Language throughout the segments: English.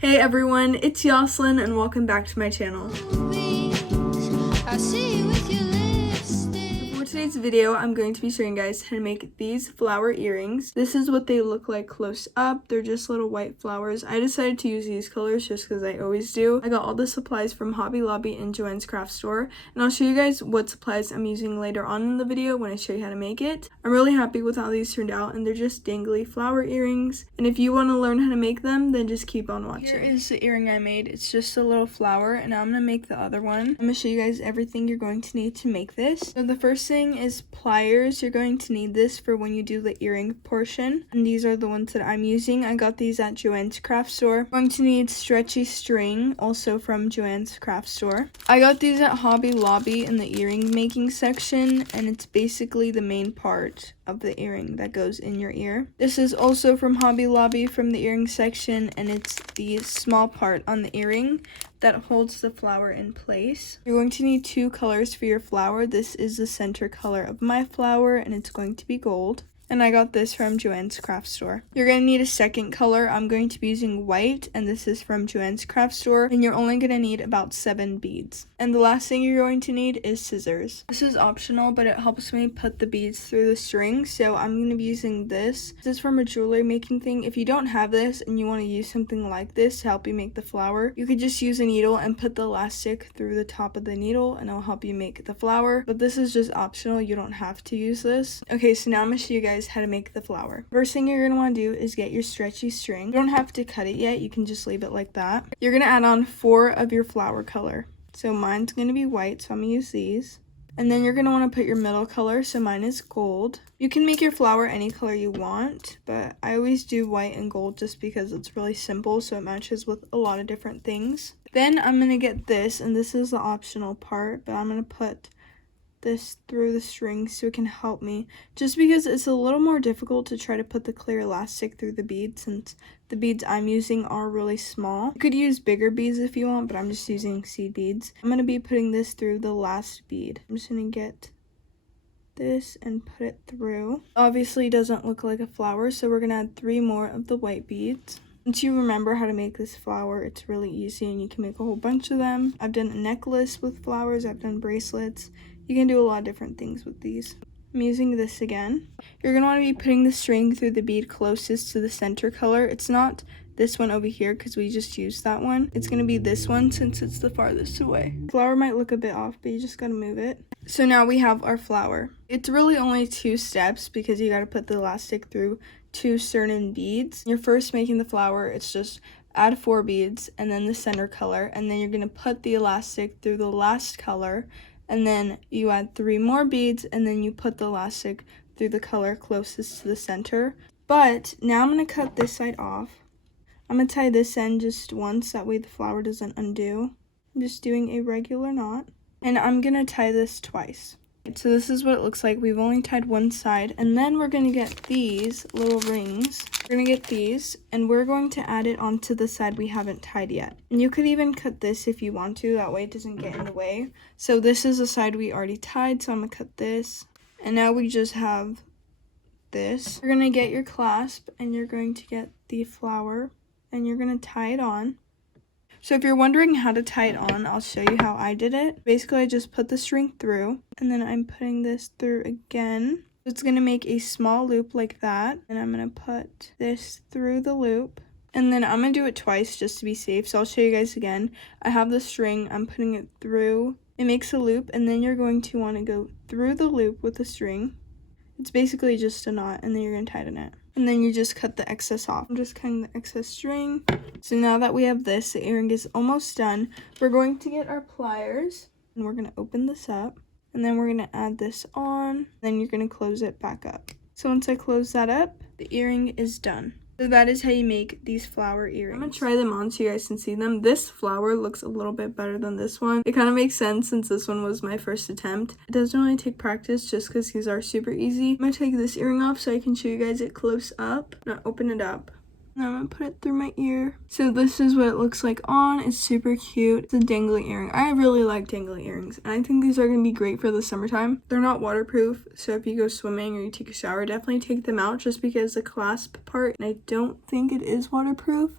Hey everyone, it's Yoslyn and welcome back to my channel. For today's video, I'm going to be showing you guys how to make these flower earrings. This is what they look like close up. They're just little white flowers. I decided to use these colors just because I always do. I got all the supplies from Hobby Lobby and Joann's Craft Store, and I'll show you guys what supplies I'm using later on in the video when I show you how to make it. I'm really happy with how these turned out, and they're just dangly flower earrings. And if you want to learn how to make them, then just keep on watching. Here is the earring I made. It's just a little flower, and now I'm going to make the other one. I'm going to show you guys everything you're going to need to make this. So the first thing is pliers. You're going to need this for when you do the earring portion, and these are the ones that I'm using. I got these at Joann's Craft Store. You're going to need stretchy string, also from Joann's Craft Store. I got these at Hobby Lobby in the earring making section, and it's basically the main part of the earring that goes in your ear. This is also from Hobby Lobby from the earring section, and it's the small part on the earring that holds the flower in place. You're going to need two colors for your flower. This is the center color of my flower, and it's going to be gold. And I got this from Joann's Craft Store. You're going to need a second color. I'm going to be using white, and this is from Joann's Craft Store, and you're only going to need about 7 beads. And the last thing you're going to need is scissors. This is optional, but it helps me put the beads through the string, so I'm going to be using this. This is from a jewelry making thing. If you don't have this and you want to use something like this to help you make the flower, you could just use a needle and put the elastic through the top of the needle, and it'll help you make the flower. But this is just optional. You don't have to use this. Okay, so now I'm going to show you guys how to make the flower. First thing you're going to want to do is get your stretchy string. You don't have to cut it yet. You can just leave it like that. You're going to add on 4 of your flower color. So mine's going to be white, so I'm going to use these. And then you're going to want to put your middle color, so mine is gold. You can make your flower any color you want, but I always do white and gold just because it's really simple, so it matches with a lot of different things. Then I'm going to get this, and this is the optional part, but I'm going to put this through the string so it can help me, just because it's a little more difficult to try to put the clear elastic through the beads since the beads I'm using are really small. You could use bigger beads if you want, but I'm just using seed beads. I'm going to be putting this through the last bead. I'm just going to get this and put it through. Obviously it doesn't look like a flower, so we're going to add 3 more of the white beads. Once you remember how to make this flower, it's really easy and you can make a whole bunch of them. I've done a necklace with flowers, I've done bracelets. You can do a lot of different things with these. I'm using this again. You're going to want to be putting the string through the bead closest to the center color. It's not this one over here because we just used that one. It's going to be this one since it's the farthest away. Flower might look a bit off, but you just got to move it. So now we have our flower. It's really only 2 steps because you got to put the elastic through 2 certain beads. You're first making the flower, it's just add 4 beads and then the center color, and then you're going to put the elastic through the last color, and then you add 3 more beads, and then you put the elastic through the color closest to the center. But now I'm going to cut this side off. I'm going to tie this end just once, that way the flower doesn't undo. I'm just doing a regular knot, and I'm going to tie this twice. So this is what it looks like. We've only tied one side, and then we're going to get these little rings. We're going to get these, and we're going to add it onto the side we haven't tied yet. And you could even cut this if you want to, that way it doesn't get in the way. So this is the side we already tied, so I'm going to cut this. And now we just have this. You're going to get your clasp, and you're going to get the flower, and you're going to tie it on. So if you're wondering how to tie it on, I'll show you how I did it. Basically, I just put the string through, and then I'm putting this through again. It's going to make a small loop like that, and I'm going to put this through the loop. And then I'm going to do it twice just to be safe, so I'll show you guys again. I have the string, I'm putting it through. It makes a loop, and then you're going to want to go through the loop with the string. It's basically just a knot, and then you're going to tighten it. And then you just cut the excess off. I'm just cutting the excess string. So now that we have this, the earring is almost done. We're going to get our pliers, and we're going to open this up. And then we're going to add this on. Then you're going to close it back up. So once I close that up, the earring is done. So that is how you make these flower earrings. I'm going to try them on so you guys can see them. This flower looks a little bit better than this one. It kind of makes sense since this one was my first attempt. It doesn't really take practice just because these are super easy. I'm going to take this earring off so I can show you guys it close up. Now open it up. Now I'm gonna put it through my ear. So this is what it looks like on. It's super cute. It's a dangly earring. I really like dangly earrings, and I think these are gonna be great for the summertime. They're not waterproof, so if you go swimming or you take a shower, definitely take them out just because the clasp part, and I don't think it is waterproof,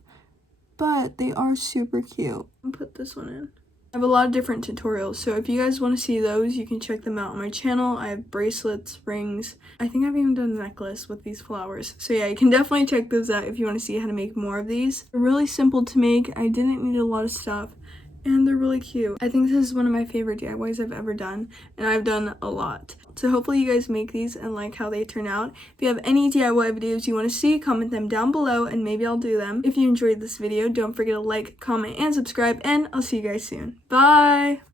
but they are super cute. I'll put this one in. I have a lot of different tutorials, so if you guys want to see those, you can check them out on my channel. I have bracelets, rings. I think I've even done a necklace with these flowers. So yeah, you can definitely check those out if you want to see how to make more of these. They're really simple to make. I didn't need a lot of stuff, and they're really cute. I think this is one of my favorite DIYs I've ever done, and I've done a lot. So hopefully you guys make these and like how they turn out. If you have any DIY videos you want to see, comment them down below and maybe I'll do them. If you enjoyed this video, don't forget to like, comment, and subscribe, and I'll see you guys soon. Bye!